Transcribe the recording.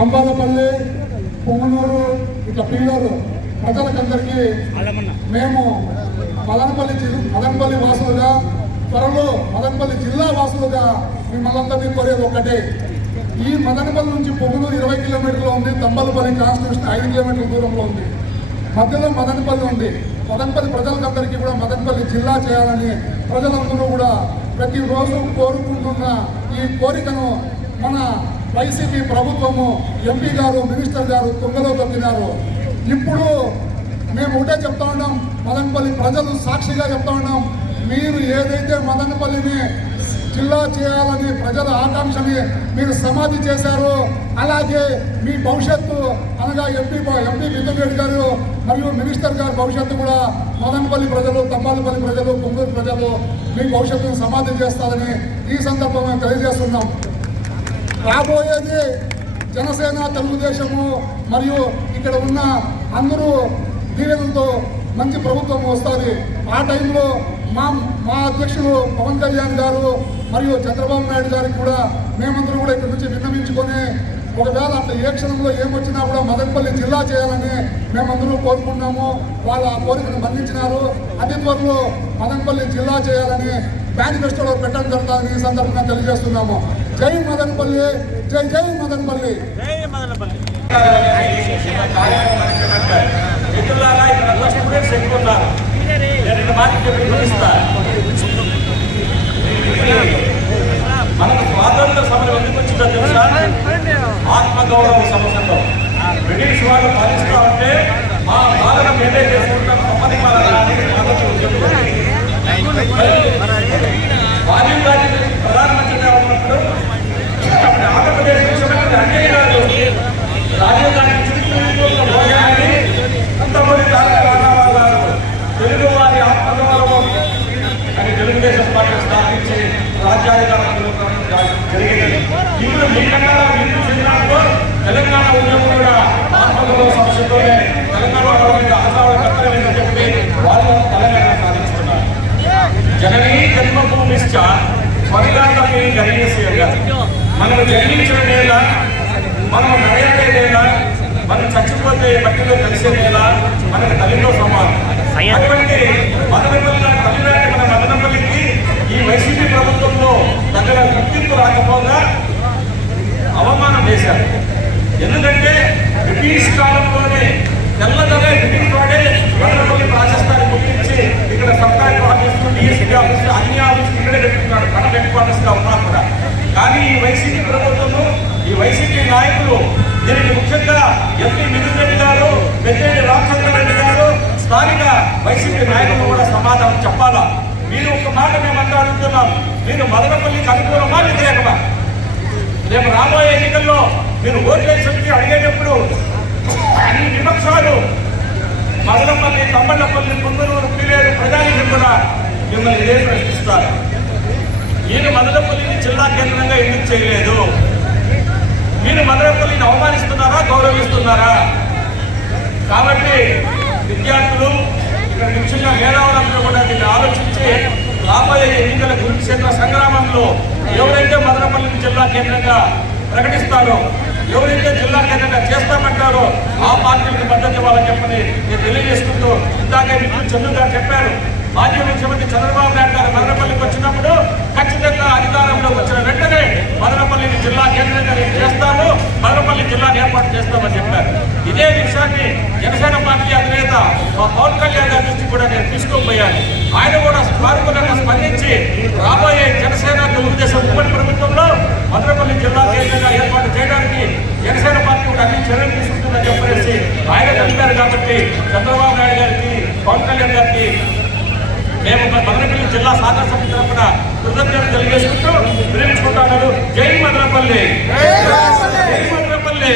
కంబాలపల్లి పొంగనూరు ఇట్లా పిల్లలు ప్రజలకందరికీ మేము మదనపల్లి జిల్లా మదనపల్లి వాసులుగా త్వరలో మదనపల్లి జిల్లా వాసులుగా మిమ్మల్ందరినీ కోరేది ఒక్కటే. ఈ మదనపల్లి నుంచి పొంగనూరు ఇరవై కిలోమీటర్లో ఉంది తంబలపల్లి కాన్స్టిట్యూషన్ ఐదు కిలోమీటర్ల దూరంలో ఉంది. మధ్యలో మదనపల్లి ఉంది. మదనపల్లి ప్రజలకందరికీ కూడా మదనపల్లి జిల్లా చేయాలని ప్రజలందరూ కూడా ప్రతిరోజు కోరుకుంటున్న ఈ కోరికను మన వైసీపీ ప్రభుత్వము ఎంపీ గారు మినిస్టర్ గారు తుంగలో తొక్కినారు. ఇప్పుడు మేము ఒకటే చెప్తా ఉన్నాం మదనపల్లి ప్రజలు సాక్షిగా చెప్తా ఉన్నాం మీరు ఏదైతే మదనపల్లిని జిల్లా చేయాలని ప్రజల ఆకాంక్షని మీరు సమాధి చేశారో అలాగే మీ భవిష్యత్తు అనగా ఎంపీ ఎంపీ మిథున్ రెడ్డి గారు మరియు మినిస్టర్ గారి భవిష్యత్తు కూడా మదనపల్లి ప్రజలు తమ్మాలపల్లి ప్రజలు పొంగూరు ప్రజలు మీ భవిష్యత్తును సమాధి చేస్తారని ఈ సందర్భంగా తెలియజేస్తున్నాం. రాబోయేది జనసేన తెలుగుదేశము మరియు ఇక్కడ ఉన్న అందరూ దీవెనలతో మంచి ప్రభుత్వం వస్తుంది. ఆ టైంలో మా మా అధ్యక్షులు పవన్ కళ్యాణ్ గారు మరియు చంద్రబాబు నాయుడు గారికి కూడా మేమందరూ కూడా ఇక్కడ నుంచి విన్నవించుకొని ఒకవేళ అంత ఏ క్షణంలో ఏమొచ్చినా కూడా మదనపల్లి జిల్లా చేయాలని మేమందరూ కోరుకున్నాము వాళ్ళ ఆ కోరికను మన్నించినారు. అతి త్వరలో మదనపల్లి జిల్లా చేయాలని మేనిఫెస్టోలో పెట్టడం జరుగుతుందని ఈ సందర్భంగా తెలియజేస్తున్నాము. జై మదనపల్లి జై జై మదనపల్లి మిత్రులారా ఇక్కడ అందరూ స్టూడెంట్స్ ఎక్కువ ఉన్నారు ఇప్పుడు తెలంగాణ చెందినప్పుడు తెలంగాణ ఉద్యమం కూడా ఆత్మగౌరవ సంస్థతోనే తెలంగాణ వాళ్ళ చెప్పి వాళ్ళు తెలంగాణ సాధిస్తున్నారు జననీ జన్మభూమిశ్చ స్వర్గాతమే గణేశ్వర మనం జన్మించిన నేల మనం నడయే నేల మనం చచ్చిపోతే మట్టిలో కలిసే నేల మనకు తల్లితో సమానం. అటువంటి మదనపల్లి ఆఫీసులు ఆఫీసులు అన్ని ఆఫీసులు ఇక్కడే పెట్టుకున్నాడు కడ హెడ్గా ఉన్నా కూడా. కానీ ఈ వైసీపీ ప్రభుత్వము ఈ వైసీపీ నాయకులు దీనికి ముఖ్యంగా ఎంపీ మిథున్ రెడ్డి గారు పెద్దేటి రామచంద్ర రెడ్డి గారు స్థానిక వైసీపీ నాయకులు కూడా సమాధానం చెప్పాలా? మీరు ఒక మాట మేమంతా అడుగుతున్నాం మీరు మదనపల్లికి అనుకూలమా వ్యతిరేకమా? రేపు రాబోయే ఎన్నికల్లో మీరు ఓట్లేసి వచ్చి అడిగేటప్పుడు అన్ని విపక్షాలు మదనపల్లి తమ్మళ్ళపల్లి పొందలూరు మిమ్మల్ని ఇదే ప్రశ్నిస్తారు. ఈయన మదనపల్లిని జిల్లా కేంద్రంగా ఎందుకు చేయలేదు? మీరు మదనపల్లిని అవమానిస్తున్నారా గౌరవిస్తున్నారా? కాబట్టి విద్యార్థులు ఇక్కడ ముఖ్యంగా మేధావులందరూ కూడా దీన్ని ఆలోచించి రాబోయే ఎన్నికల కురుక్షేత్ర సంగ్రామంలో ఎవరైతే మదనపల్లిని జిల్లా కేంద్రంగా ప్రకటిస్తారో ఎవరైతే జిల్లా కేంద్రంగా చేస్తామంటారో ఆ పార్టీలకు మద్దతు ఇవ్వాలని చెప్పని నేను తెలియజేసుకుంటూ ఇందాకే మిత్రులు గారు చెప్పారు మాజీ ముఖ్యమంత్రి చంద్రబాబు నాయుడు గారు మదనపల్లికి వచ్చినప్పుడు ఖచ్చితంగా అధికారంలో వచ్చిన వెంటనే మదనపల్లిని జిల్లా కేంద్రంగా నేను చేస్తాను మదనపల్లి జిల్లాని ఏర్పాటు చేస్తామని చెప్పారు. ఇదే విషయాన్ని జనసేన పార్టీ అధినేత మా పవన్ కళ్యాణ్ గారి దృష్టి కూడా నేను తీసుకుపోయాను ఆయన కూడా స్వార్థంగా స్పందించి రాబోయే జనసేన తెలుగుదేశం ఉమ్మడి ప్రభుత్వంలో మదనపల్లి జిల్లా కేంద్రంగా ఏర్పాటు చేయడానికి జనసేన పార్టీ కూడా అన్ని చర్యలు తీసుకుంటుందని చెప్పేసి ఆయన తెలిపారు కాబట్టి చంద్రబాబు నాయుడు గారికి పవన్ కళ్యాణ్ గారికి మేము మదనపల్లి జిల్లా సాధన సమితి తరఫున కృతజ్ఞతలు తెలియజేసుకుంటూ విరమించుకుంటున్నాను జై మదనపల్లి జై మదనపల్లి